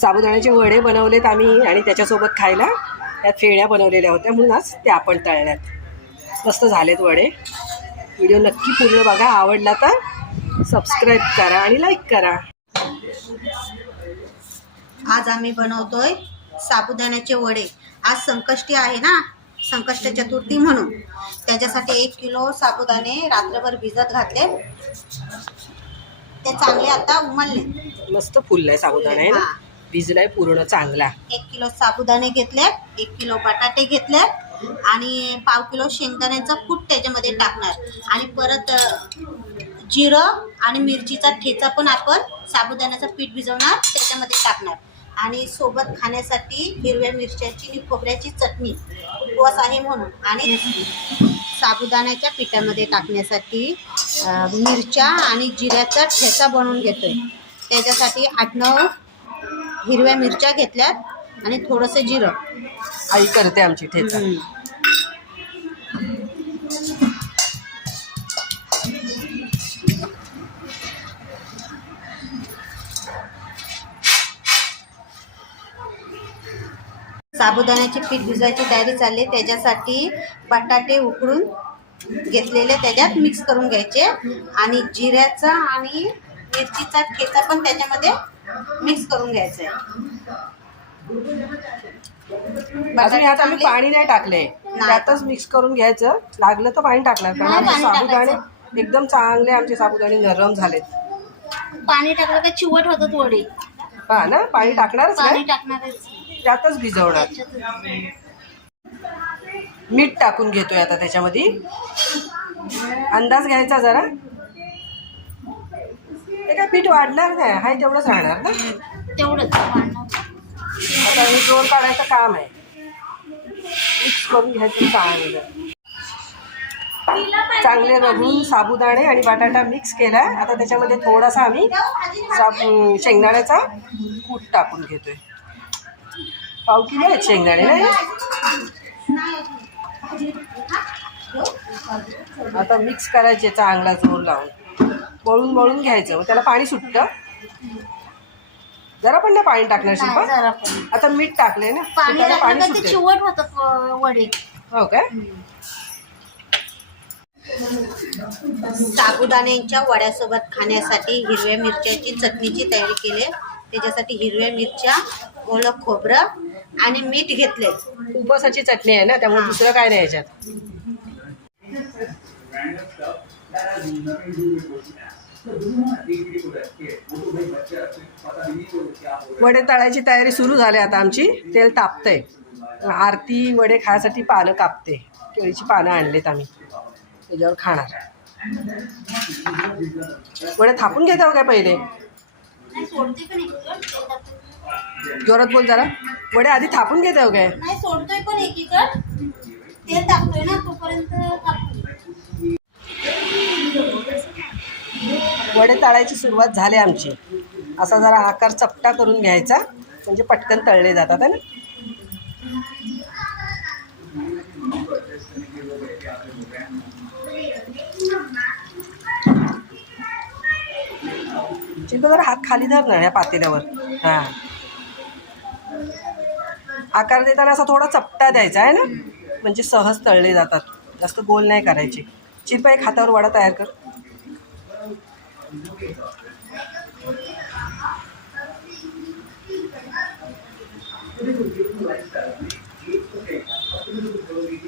साबुदाण्याचे वडे बनवलेत आम्ही आणि त्याच्यासोबत खायला त्यात फेण्या बनवलेल्या होत्या म्हणून आज त्या आपण तळल्यात। मस्त झालेत वडे। व्हिडिओ नक्की पूर्ण बघा, आवडला तर सबस्क्राईब करा आणि लाईक करा। आज आम्ही बनवतोय साबुदाण्याचे वडे। आज संकष्टी आहे ना, संकष्ट चतुर्थी म्हणून त्याच्यासाठी 1 किलो साबुदाणे रात्रभर भिजत घातले। ते चांगले आता उमलले, मस्त फुललाय साबुदाणा आहे ना, भिजलाय पूर्ण चांगला। 1 किलो साबुदाणे घेतले, 1 किलो बटाटे घेतले आणि पाव किलो शेंगदाण्याचं कूट त्याच्यामध्ये टाकणार आणि परत जिरं आणि मिरचीचा ठेचा पण आपण साबुदाण्याचं पीठ भिजवणार त्याच्यामध्ये टाकणार आणि सोबत खाण्यासाठी हिरव्या मिरच्याची आणि खोबऱ्याची चटणी उपवास आहे म्हणून। आणि साबुदाण्याच्या पिठामध्ये टाकण्यासाठी मिरच्या आणि जिऱ्याचा ठेचा बनवून घेतोय। त्याच्यासाठी 8-9 हिरव्या मिरच्या घेतल्यात आणि थोडंसं जिरं। आई करते आमची ठेचा। साबुदाण्याचे पीठ भिजवायची तयारी चालली, त्याच्यासाठी बटाटे उकडून घेतलेले त्याच्यात मिक्स करून घ्यायचे आणि जिऱ्याचा आणि मिरचीचा ठेचा पण त्याच्यामध्ये मिक्स करून घ्यायचा आहे। अजून यात आम्ही पाणी नाही टाकले, त्यातच मिक्स करून घ्यायचं। लागलं तर पाणी टाकणार, कारण आमचे साबुदाणे एकदम चांगले, आमचे साबुदाणे नरम झालेत। पाणी टाकलं का चिवट होतात वडे। हा ना, पाणी टाकणारच पाणी नाही, टाकणारच, त्यातच भिजवणार। मीठ टाकून घेतोय आता त्याच्यामध्ये, अंदाज घ्यायचा जरा। हे काय पीठ वाढणार नाही, हाय तेवढंच राहणार ना, तेवढंच। आता हे जोर काढायचं काम आहे, मिक्स करून घ्यायचं चांगलं। चांगले रगून साबुदाणे आणि बटाटा मिक्स केला। आता त्याच्यामध्ये थोडासा आम्ही शेंगदाण्याचा कूट टाकून घेतोय। पाव किलो आहेत शेंगदाणे नाही। आता मिक्स करायचे चांगला जोर लावून, मळून मळून घ्यायचं, त्याला पाणी सुटतं। जरा पण नाही पाणी टाकणार शिल्पा, आता मीठ टाकले ना, पाणी सुटते, चिवट होतात वडे। हो काय? साबुदाण्यांच्या वड्यासोबत खाण्यासाठी हिरव्या मिरच्याची चटणीची तयारी केली। त्याच्यासाठी हिरव्या मिरच्या, ओलं खोबरं आणि मीठ घेतले। उपवासाची चटणी आहे ना, त्यामुळे दुसरं काय नाही याच्यात। वडे तळायची तयारी सुरू झाली आता आमची। तेल तापतंय, आरती वडे खायसाठी पानं कापते, केळीची पानं आणलेत आम्ही, त्याच्यावर खाणार। वडे थापून घेताव काय पहिले? जोरात बोल जरा। वडे आधी थापून घेताव काय? नाही, सोडतोय पण एकीकड तेल टाकतोय ना, तोपर्यंत वडे तळायची सुरुवात झाली आमची। असा जरा आकार चपटा करून घ्यायचा, म्हणजे पटकन तळले जातात है ना। चिंता जरा हात खाली धर ना या पातेल्यावर। हां, आकार देताना असा थोडा चपटा द्यायचा आहे ना, म्हणजे सहज तळले जातात, जास्त गोल नाही करायचे। चिंपा एक हातावर वडा तयार कर।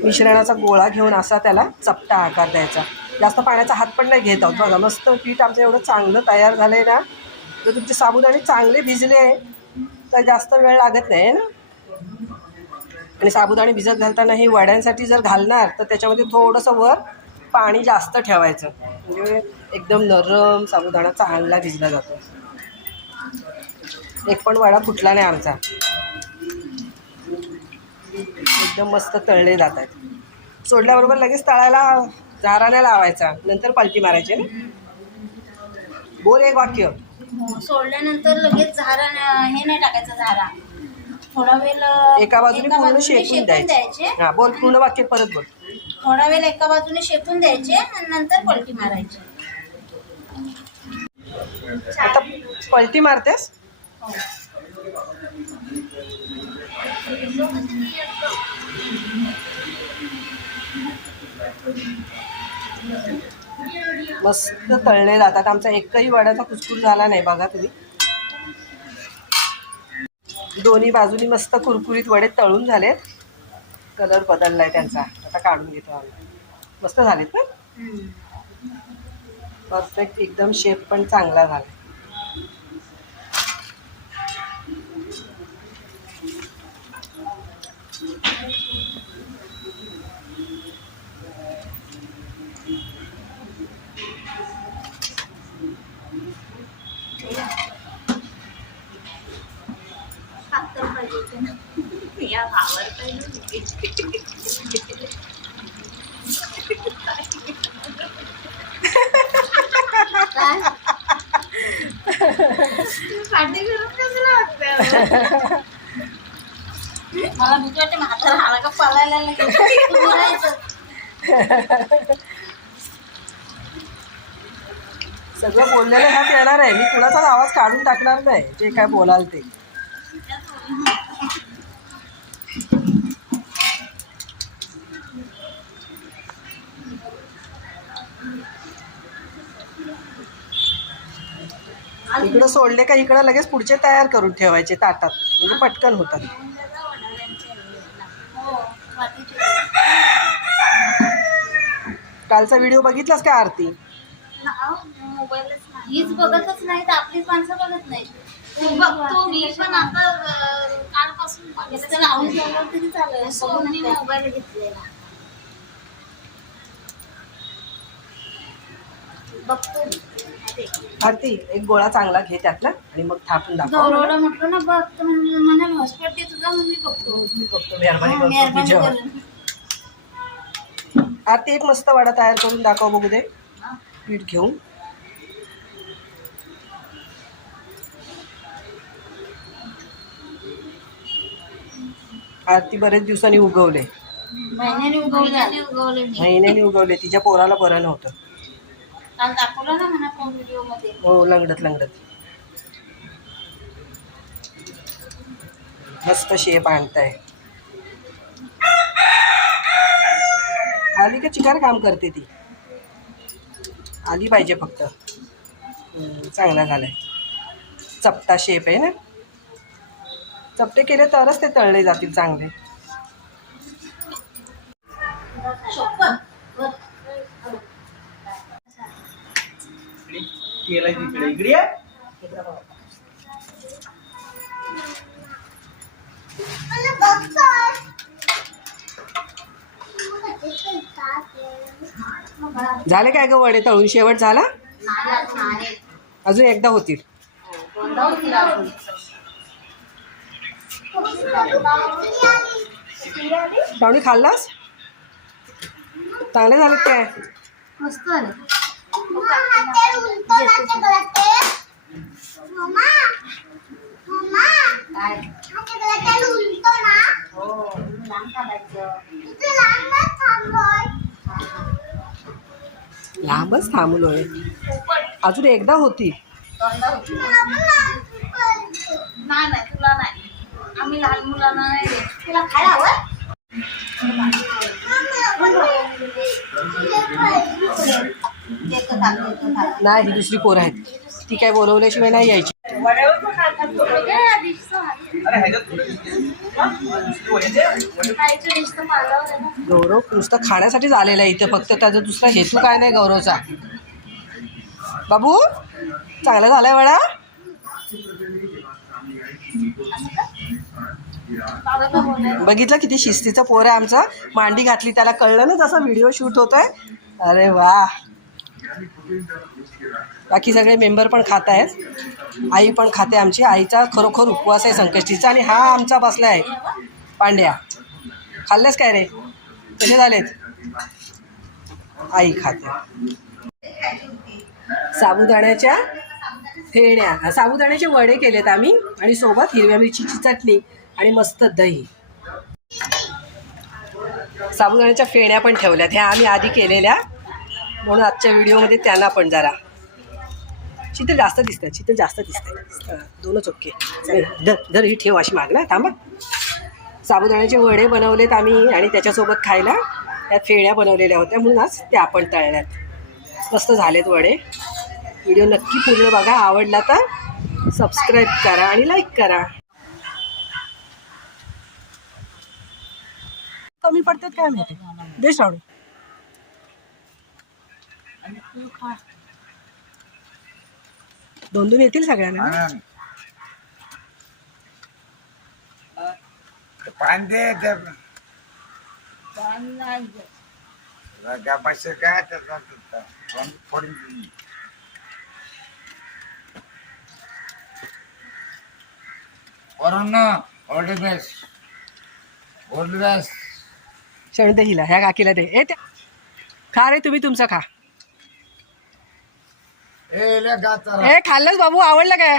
मिश्रणाचा गोळा घेऊन असा त्याला चपटा आकार द्यायचा। जास्त पाण्याचा हात पण नाही घेत आहोत बघा। मस्त पीठ आमचं एवढं चांगलं तयार झालं आहे ना, जर तुमचे साबुदाणे चांगले भिजले तर जास्त वेळ लागत नाही ना। आणि साबुदाणे भिजत घालताना ही वड्यांसाठी जर घालणार तर त्याच्यामध्ये थोडंसं वर पाणी जास्त ठेवायचं, म्हणजे एकदम नरम साबुदाणा चांगला भिजला जातो। एक पण वडा फुटला नाही आमचा, एकदम मस्त तळले जातात। सोडल्याबरोबर लगेच तळायला झाराने लावायचा, नंतर पलटी मारायची ना। बोल एक वाक्य। सोडल्यानंतर लगेच झारा हे नाही टाकायचं, झारा थोडा वेळ एका बाजूने पूर्ण शेकून द्यायचे। हां, बोल पूर्ण वाक्य परत बोल। थोडा वेळ एका बाजूने शेकून द्यायचे आणि नंतर पलटी मारायची। आता पलटी मारतेस? मस्त तळले जातात. आमचा एकही वड्याचा कुचकुच झाला नाही बघा तुम्ही. दोन्ही बाजूनी मस्त कुरकुरीत वडे तळून झालेत. कलर बदललाय त्यांचा. आता काढून घेतो आम्ही. मस्त झालेत ना. परफेक्ट एकदम. शेप पण चांगला झाला. मला भीती वाटते म्हातारा आला का पळायला लागेल. सगळं बोललेलं ह्यात येणार आहे. मी कुणाचाच आवाज काढून टाकणार नाही. जे काय बोलाल ते. इकडं सोडले का इकडं लगेच पुढचे तयार करून ठेवायचे ताटात. म्हणजे पटकन होतात. कालचा व्हिडिओ बघितलास का आरती? हीच बघतच नाही तर आपलीच माणसं बघत नाही. बघतो मी पण आता कालपासून मोबाईल घेतलेला बघतो. आरती एक गोळा चांगला घे त्यातला आणि मग थापून दाखव. गौरवला म्हटलं ना बघ म्हणाल हॉस्पिटल ते तुझा मग मी बघतो. मी बघतो. मेहरबानी करतो तुझ्यावर. आरती एक मस्त वडा तयार करून दाखव बघू दे. पीठ घेऊन आरती बरेच दिवसांनी उगवले. महिन्याने उगवले. तिच्या पोराला बरं नव्हतं. काल दाखवलं ना म्हणा व्हिडिओ मध्ये. हो लंगडत लंगडत. मस्त शेप आणताय. आली का चिकार काम करते ती. आली पाहिजे फक्त. चांगला झालाय. चपटा शेप आहे ना. चपटे केले तरच ते तळले जातील चांगले. झाले काय ग वडे तळून? शेवट झाला? अजून एकदा होतील. पाहुणी खाल्लास? चांगले झाले काय? मस्त झाले. लांबच थांबलोय. अजून एकदा होती. नाही तुला नाही. आम्ही लहान मुलांना नाही. तुला खायला हवं? नाही ही दुसरी पोरं आहेत. ती काय बोलवल्याशिवाय नाही यायची. गौरव नुसतं खाण्यासाठीच आलेला आहे इथे. फक्त त्याचा दुसरा हेतू काय नाही गौरवचा. बाबू चांगला झालाय वडा. बघितलं किती शिस्तीचं पोर आहे आमचं. मांडी घातली त्याला कळलं ना जसा व्हिडिओ शूट होतोय. अरे वा. बाकी सगळे मेंबर पण खात आहेत. आई पण खाते आमची. आईचा खरोखर उपवास आहे संकष्टीचा. आणि हा आमचा बसला आहे पांड्या. खाल्लेस काय रे? कसे झालेत? आई खाते. साबुदाण्याच्या फेण्या, साबुदाण्याचे वडे केलेत आम्ही. आणि सोबत हिरव्या मिरचीची चटणी आणि मस्त दही. साबुदाण्याच्या फेण्या पण ठेवल्यात. ह्या आम्ही आधी केलेल्या म्हणून आजच्या व्हिडिओमध्ये त्यांना पण जरा शीतल जास्त दिसतं, शीतल जास्त दिसतंय. दोनच ओके. धर धर, ही ठेव अशी मागला. थांबा. साबुदाण्याचे वडे बनवलेत आम्ही आणि त्याच्यासोबत खायला त्यात फेण्या बनवलेल्या होत्या म्हणून आज ते आपण तळल्यात. मस्त झालेत वडे. व्हिडिओ नक्की पूर्ण बघा. आवडला तर सबस्क्राईब करा आणि लाईक करा. कमी पडतात काय माहिती. दे श्रावणी. दोन दोन येतील सगळ्यांना. शेवटी हिला ह्या काकीला दे. ए खा रे, तुम्ही तुमचं खा. ए खाल्लंच बाबू, आवडलं काय?